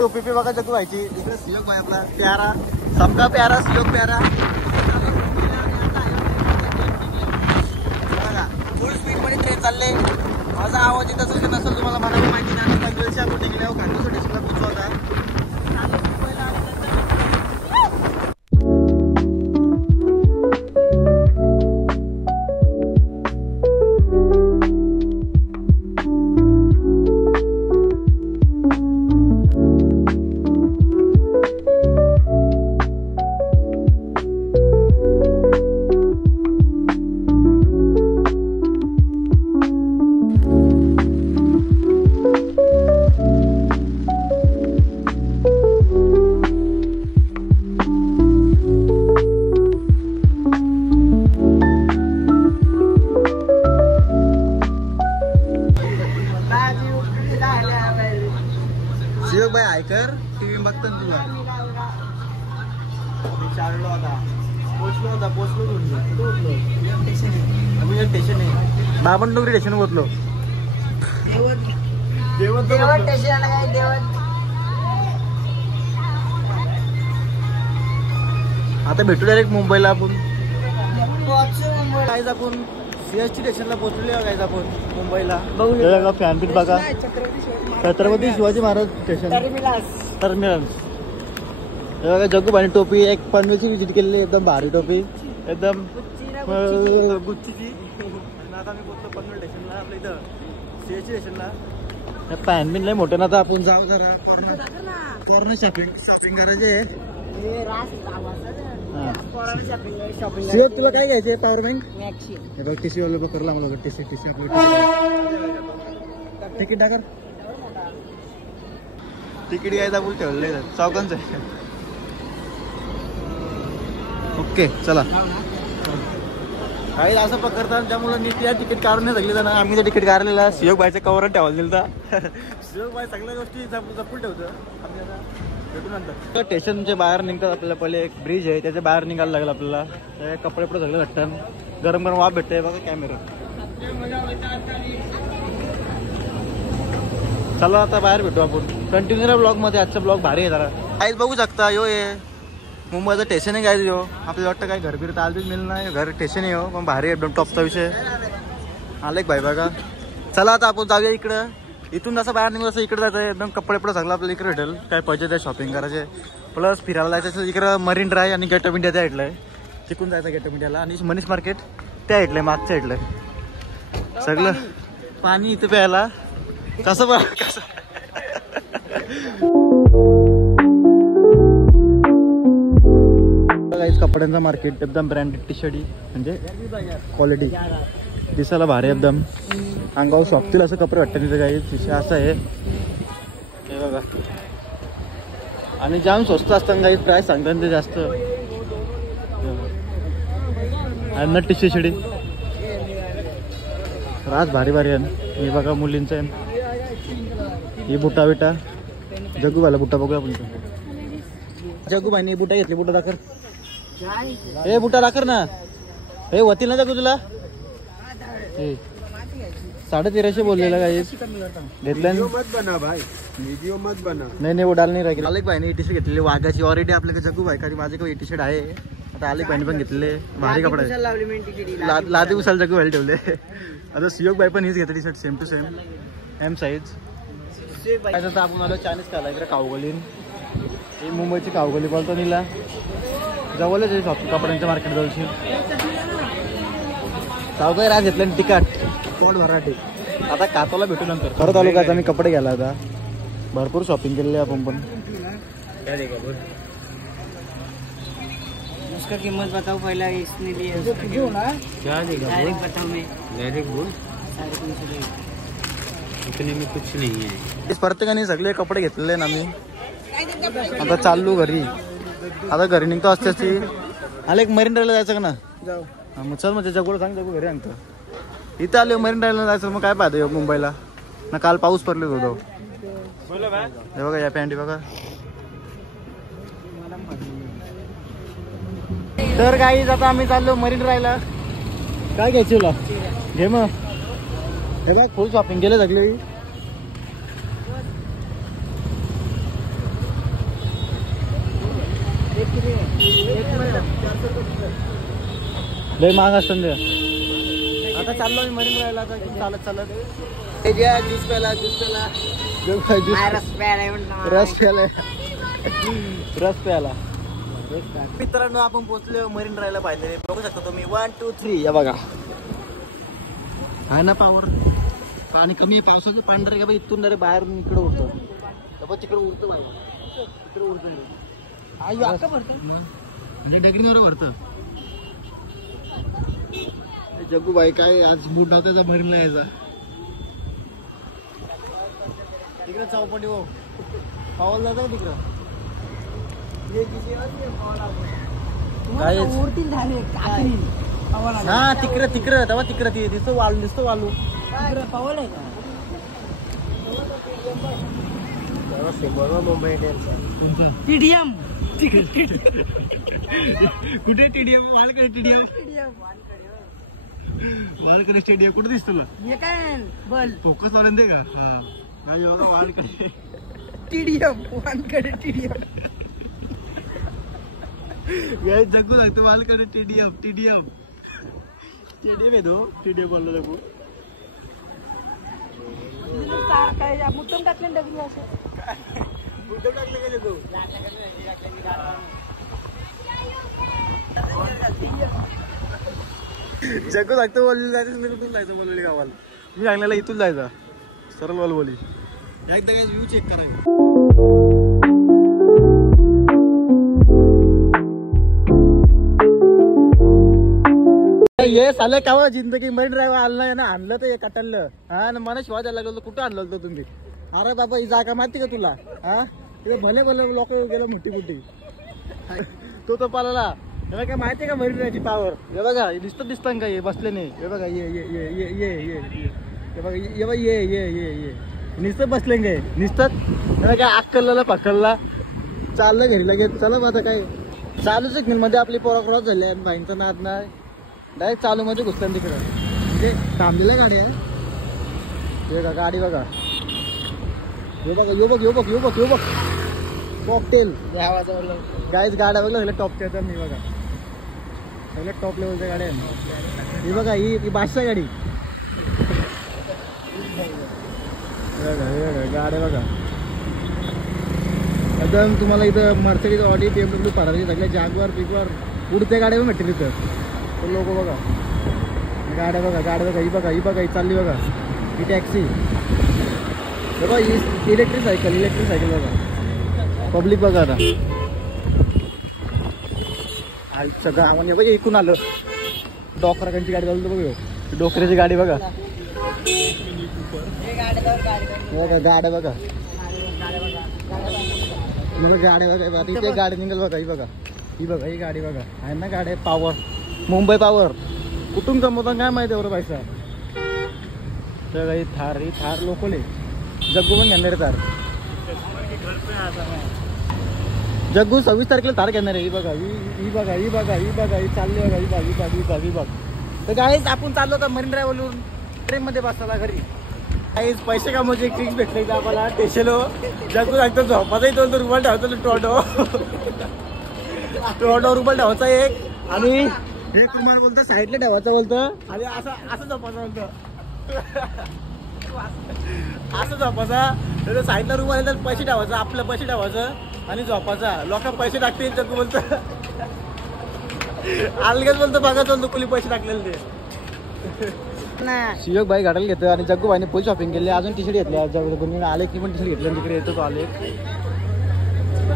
टोपी पे बघा जगू व्हायची इकडे सियोग भाई आपला प्यारा सबका प्यारा सियोग प्यारा फुल स्पीड मध्ये ट्रेन चालले माझा आवाज येत असेल नसेल तुम्हाला म्हणायला माहिती नाही कंगलच्या आपण निघल्यावर खांडू स्टेशनला पोहोचलो होता सियोग भाई ऐकर टीव्ही बघतो तुला मी चाललो आता पोचलो स्टेशन आहे बाबन डोंगरी स्टेशन पोचलो देवत स्टेशन काय देवत आता भेटू डायरेक्ट मुंबईला आपण काय आपण सीएसटी स्टेशनला पोहोचलो काय आपण मुंबईला बघू फॅन पीट बघा छत्रपती शिवाजी महाराज स्टेशन टर्मिनल्स बघा जग्गू भाई टोपी एक पनवेलची विजिट केलेली एकदम भारी टोपी एकदम गुच्चीची आता मी पोहोचलो पनवेल स्टेशनला आपल्या इथं सीएसटी स्टेशनला पॅन बिन लय मोठे ना आता आपण जाऊ जरा कॉर्नर शॉपिंग करायचे शिवक तुला काय घ्यायचे पॉवर बँक हे बघ टीसी वाला करला मला टीसी आपलं तिकीट टाकर तिकीट घ्यायचा बोल ठेवलं चौकांचं ओके चला काही असं पकडतात त्यामुळे नीट या तिकीट काढून नाही सगळी जण आम्ही ते तिकीट काढलेला सियोग भाईच्या कवर ठेवायला दिलं तर सियोग भाई सगळ्या गोष्टी जपून ठेवतं आम्ही आता भेटून नंतर स्टेशनच्या बाहेर निघतात आपल्याला पहिले एक ब्रिज आहे त्याच्या बाहेर निघायला लागलं आपल्याला ते कपडे पुढे सगळे भेटतात गरम गरम वाफ भेटते बघा कॅमेरा चला आता बाहेर भेटू आपण कंटिन्यू ब्लॉग मध्ये आजचा ब्लॉग भारी आहे जरा काहीच बघू शकता यो ये मुंबईचं स्टेशन आहे काय यो आपल्याला वाटतं काय घर बिर तालबीज मिळलं नाही घर स्टेशन आहे हो पण भारी एकदम टॉपचा विषय आले भाई बघा चला आता आपण जाऊया इकडं इथून जसं बाहेर निघू तसं इकडे जायचं एकदम कपडे पुढे सगळं आपल्याला इकडे भेटेल काय पाहिजे ते शॉपिंग करायचे प्लस फिरायला जायचं असेल इकडं मरीन ड्राईव्ह आणि गेट ऑफ इंडिया त्या ऐकलंय तिकून जायचं गेट ऑफ इंडियाला आणि मनीष मार्केट त्या ऐकलंय मागच्या ऐकलंय सगळं पाणी इथं प्यायला कसं कपड्यांचा मार्केट एकदम ब्रँडेड टी शर्ट म्हणजे क्वालिटी दिसायला भारी एकदम अंगावर शॉपतील असं कपडे वाटतं तिथे काही विषय असा आहे हे बघा आणि जाम स्वस्त असताना काही प्राईस सांगतात ते जास्त नट टी शर्ट राज भारी भारी आहे हे बघा मुलींचं आहे ही बुटा बिटा जग्गू भाईला बुटा बघूया आपण जग्गू भाईने बुटा घेतली बुटा दाखर हे बुटा दाखर ना हे होतील ना जग्गू तुला 1350 बोललेला काही घेतल्या नाही वो डाल नाही राहील आलेक भाईने टी शर्ट घेतलेली वाघाची ऑलरेडी आपल्याकडे जग्गू भाई कारण माझे काही टी शर्ट आहे आता आलेक भाईने पण घेतलेले भारी कपडे लादी उसाला जग्गू भाई ठेवले आता सियोग भाई पण हीच घेतली T shirt same to same M size आता आपण आलो चायनीज खायला इकडे कावगलीन ही मुंबईची कावगली बोलतो नीला जवळच आहे शॉपिंग कपड्यांच्या मार्केट जवळची सावकाही राज घेतलं तिकट कोड भराटी आता कातोला भेटू नंतर परत आलो का आम्ही कपडे घ्यायला आता भरपूर शॉपिंग केलेली आपण पण उसका कीमत बताओ पहला इसने लिए क्या देगा डायरेक्ट बताओ मैं डायरेक्ट बोल 350 इतने में कुछ नहीं है प्रत्येकाने सगळे कपडे घेतलेले ना आम्ही आता चाललो घरी आता घरी निघतो असते आले एक मरीन ड्राईव्हला जायचं का ना जाऊ मग चल मग जगू सांग जगू घरी सांगतो इथं आलो मरीन ड्राईव्हला जायचं मग काय पाहतो मुंबईला ना काल पाऊस पडले होतो हे बघा या पॅन्टी बघा तर गाईज आता आम्ही चाललो मरीन ड्राईव्हला काय घ्यायची तुला घे मग हे काय फुल शॉपिंग केलं सगळी लय महाग असतं ते आता चाललो मी मरीन राहायला आता चालत ज्यूस प्याला रस प्याला मित्रांनो आपण पोहोचलो मरीन राहायला पाहिजे बघू शकता तुम्ही 1 2 3 या बघा आहे ना पावर पाणी कमी पावसाचं पांढरे का इथून रे बाहेर इकडे उडतं तिकडे उडतं बाहेर तिकडे उडतं म्हणजे डगरीवर भरतं जग्गू भाई काय आज मूड नव्हता मरीनला यायचा तिकडे चौपटी हो पावल जातं का तिकडं हा तिकडं तेव्हा तिकडं ते दिसतो वालू पावल आहे का मुंबई टीडीएम कुठे टीडीएम वालकडे स्टेडियम कुठे दिसतो बल फोकस लावून दे का हा वालकडे टीडीएम जग्गू लागतो वालकडे टीडीएम आहे तो टीडीएम बोलला जग्गू मुद्दाम टाकले असं मुद्दाम टाकले का जग्गू जग्गू लागतो बोलली जायचं मी कुठून जायचं बोलली गावाला मी सांगलेला इथून जायचा सरळ बोली एकदा काय व्ह्यू चेक करायचा ये साले कावा जिंदगी मरीन ड्राईव्ह आणलं ना आणलं तर हे कटललं हा मला शिवाय द्यायला लागलो कुठं आणलं होतं तुम्ही अरे बाबा ही जागा माहिती का तुला हा तिथे भले लोक गेलो मोठी तो पाला हे काय माहिती का मरीन ड्राईव्हची पावर हे बघा दिसतं का हे बसले नाही हे बघा ये बघा ये नुसतं बसले गे नुसतं काय अक्कलला पकडला चाललं घरी लगेच चला आता काय चालू सिग्नल मध्ये आपली पोरा क्रॉस झाली आणि बाईंचा नाद नाही डायरेक्ट चालू मध्ये घुसल्या तिकडं म्हणजे थांबलेल्या गाडी आहे हे का गाडी बघा यो बघ कॉकटेल गाईच गाड्या बघला सगळ्या टॉपच्या आहेत मी बघा सगळ्या टॉप लेवलच्या गाड्या आहेत ही बघा ही बादशाह गाडी गाड्या बघा एकदम तुम्हाला इथं मर्सिडीज ऑडी BMW फरारी सगळ्या जागवार पिगवार उडत्या गाड्या पण भेटतील इथं लोक बघा गाड्या बघा ही बघा ही चालली बघा ही टॅक्सी बघा ही इलेक्ट्रिक सायकल बघा पब्लिक बघा आता सगळं आम्हाला बघा इकून आलं डोकराकांची गाडी चालू बघ डोकऱ्याची गाडी बघा गाड्या बघा इथे गाडी निघाल बघा ही बघा ही गाडी बघा आहे ना गाडी पॉवर मुंबई पॉवर कुठून कमवता काय माहिती एवढं पैसा ही थार लोकल आहे जग्गू पण घेणार थार जग्गू 26 तारखेला थार घेणार आहे ही बघा ही चालली बघा ही बघ तर गाईज आपण चाललो होता मरीन ड्राईव्हवरून ट्रेन मध्ये बसला घरी काहीच पैसे कमवायचे ट्रिक्स भेटले का आम्हाला टेशलो जग्गू सांगतो झोपाचाही तो रुमाल ठेवायचा टोटो रुमाल ठेवायचा एक आणि एक रुमाल बोलतो साईडला ठेवायचा बोलतो आणि असं झोपायचं बोलतो असं झोपायचा तर साईडला रुमाल तर पैसे ठेवायचं आपलं पैसे ठेवायचं आणि झोपायचा लोक पैसे टाकतील जग्गू बोलतो अलगच बोलतो बघा बोलतो कुणी पैसे टाकलेले ते शिवक भाई गाड्याला घेतो आणि जग्गू भाईने फुल शॉपिंग केली अजून टी शर्ट घेतली आले की पण टी शर्ट घेतलं तिकडे येतो तो आले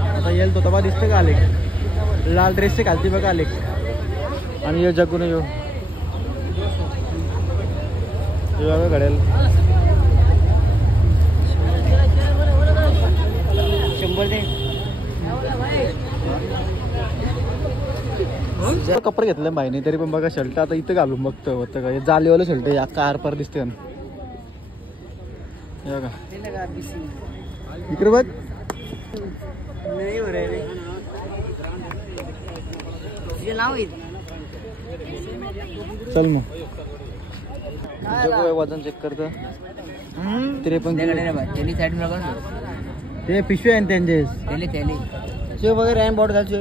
आता येईल तो तेव्हा दिसतं का आले लाल ड्रेसचे घालते बघा आले आणि यो जग्गू न यो बघा घडेल 100 दे कपडे घेतले बाईने तरी पण बघा शर्ट आता इथं घालून बघतो होतं का जालीवालं शर्ट आहे अख्खा आरपार दिसते बघा इकडे बघ नाही हो रे तुझे नाव आहे चल मग वजन चेक करतं. 53 ते पिशवी आहे त्यांचे ते वगैरे आहे बॉट घालचे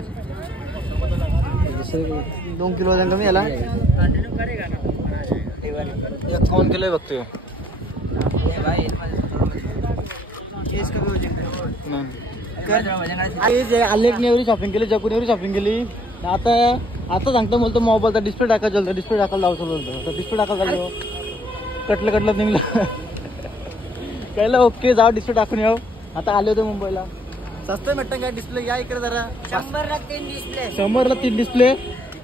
2 किलो वजन कमी याला 1 किलो बघतोय. आलेकने एवढी शॉपिंग केली, जगून एवढी शॉपिंग केली. आता सांगतो बोलतो मोबाईलचा डिस्प्ले टाकायचा होता, डिस्प्ले टाकायला लावतो बोलतो. डिस्प्ले टाकायला लागलो कटलं निघलं कायला ओके जाऊ डिस्प्ले टाकून येऊ. आता आले होते मुंबईला. स्वस्त भेटतं काय डिस्प्ले? या इकडे जरा 100ला 3 डिस्प्ले 100ला 3 डिस्प्ले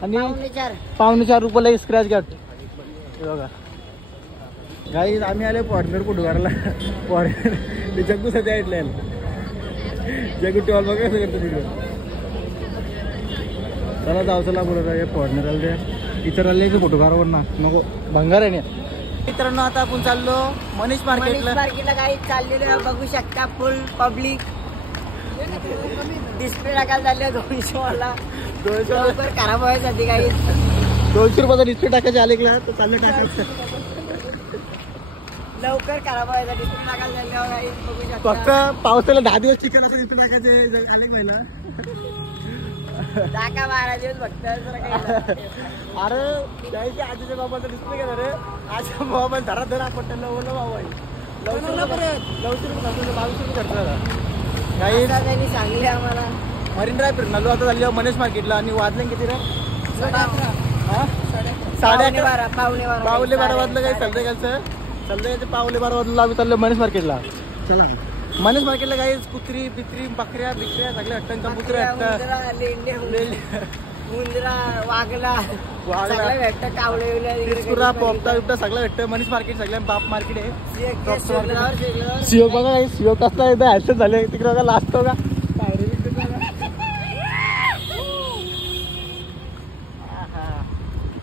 आणि 4.5 रुपयाला स्क्रॅच गार्ड. बघा काही आम्ही आले फॉर्नर पुढवारला. फॉर्नर जग्गू सध्या ऐकले जग्गू टॉल बघा कसं करतो तिकडे. चला जाऊ चला बरोबर हे फॉर्नर आले इतर आले फोटो काढावर ना मग भंगार आहे ना. मित्रांनो आता आपण चाललो मनीष मार्केटला काही चाललेलं बघू शकता. फुल पब्लिक डिस्प्ले टाकायला चालले 200 वाला 200 खराब व्हायसाठी काही 200 रुपयाचा डिस्प्ले टाकायचे आलेकला तर चालले टाकायचं लवकर खराब व्हायचा डिस्प्ले टाकायला चालल्यावर काही बघू शकता. फक्त पावसाला 10 दिवस चिकन असं डिस्प्ले टाकायचे आले पहिला 12 दिवस फक्त. अरे जायचे आजीच्या मोबाईलचा डिस्प्ले केला रे. आजच्या मोबाईल धरा पटलं ओलं मोबाईल 900 रुपये 22 रुपये खर्च झाला. काही त्यांनी सांगले आम्हाला. मरीन ड्राईव्ह फिरणालो आता झाली मनीष मार्केटला आणि वाजले किती रे? 11:30 पावले 12 वाजलं काही संध्याकाळचं पावले 12 वाजलं आम्ही चाललो मनीष मार्केटला. चला मनीष मार्केटला काही कुत्री बित्री बकऱ्या सगळ्या हट्टन कबुतऱ्या मुंदरा वागला भेटत कावळे पोपटा बिपटा सगळं भेटतं मनीष मार्केट. सगळ्या बाप मार्केट आहे. शिव बघा काही शिव कसला एकदा ऍक्शन झाले तिकडे बघा लास्ट बघा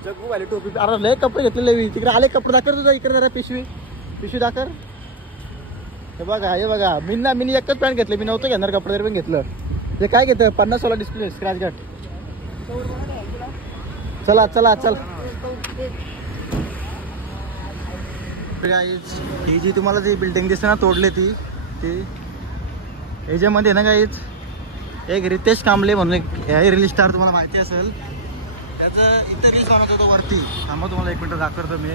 जग्गू वाले टोपी. अरे लय कपडे घेतलेले तिकडे आले कपडे दाखर तुझा इकडे जरा पिशवी दाखर. हे बघा मी एकच पॅन्ट घेतली. मी नव्हतं घेणार कपडे तरी पण घेतलं. ते काय घेतं 50 वाला डिस्प्ले स्क्रॅच गार्ड. चल ही जी तुम्हाला ती बिल्डिंग दिसते ना तोडले ती याच्यामध्ये ना काहीच एक रितेश कांबळे म्हणून एक रील स्टार तुम्हाला माहिती असेल. त्याचं इथं रील्स बनवत होतो वरती. थांबा तुम्हाला 1 मिनिट दाखवतो मी.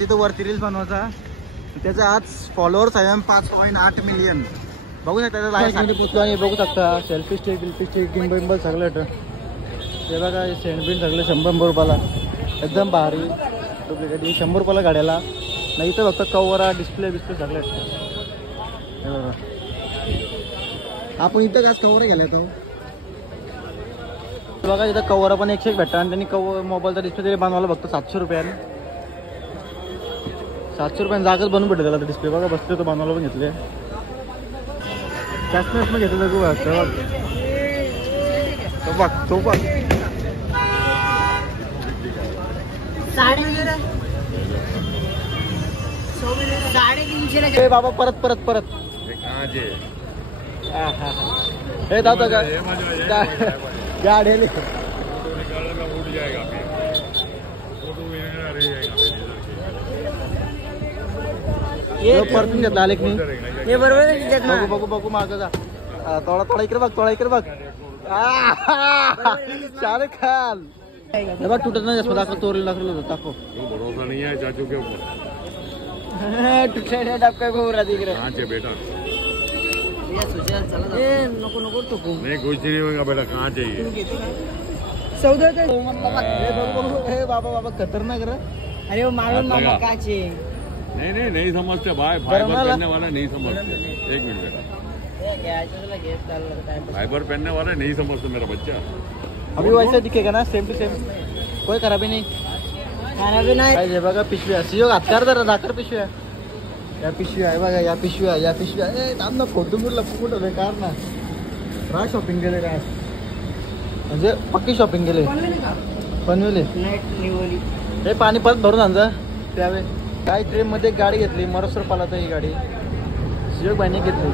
तिथं वरती रील्स बनवायचा. त्याचा आज फॉलोअर्स आहे 5.8 मिलियन. बघू शकता बघू शकता. सेल्फी स्टिक गिंबल सगळं हे बघा सेंडबिल सगळे 100 रुपयाला एकदम भारी डुप्लिकेट 100 रुपयाला गाड्याला. नाही तर फक्त कव्हर डिस्प्ले सगळे हे बघा. आपण इथं काच कव्हर घ्यायला येतो बघा. इथं कव्हर पण 101 भेटतं आणि त्यांनी कव्हर मोबाईलचा डिस्प्ले तरी बनवायला फक्त 700 रुपयाने. 700 रुपयाने जागाच बनवून भेटत त्याला डिस्प्ले. बघा बसले तो बनवायला पण घेतले. कॅशनेस पण घेतलं तो बघ 350 बाबा परत हे दादा गाडी परतून घेतला आले की नाही बघू बघू माग जा. थोडा इकडे बघ शाहरुख खान बघ टूटत नाही जास्त दाखव. तोरली दाखवलं दाखव भरोसा नहीं है चाचू के ऊपर. बेटा नको टुकू नहीं कुछ नहीं होगा बेटा. कहाँ चाहिए 14 बाबा खतरनाक रे. अरे वो मालूम मामा काचे नहीं समझते भाई. फाइबर पहनने वाला नहीं समझते. 1 मिनट बेटा. फाइबर पहनने वाला नहीं समझते मेरा बच्चा. अभी वैसा दिखेगा ना सेम टू सेम. कोई खराबी नहीं. हे बघा पिशव्या सिओ हातकार जरा दाखर पिशव्या. या पिशव्या आहे बघा. या पिशव्या थांब ना फोटो कुठं कार ना. राय शॉपिंग केले काय म्हणजे पक्की शॉपिंग केले पनवेली. हे पाणी परत भरून आणजा त्यावेळी. काय ट्रेन मध्ये गाडी घेतली मरसर पाला ही गाडी सिओ बाईने घेतली.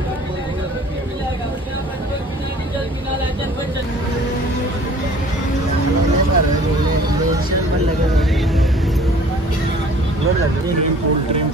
लेशन पण लगे रोड लागलं ट्रेन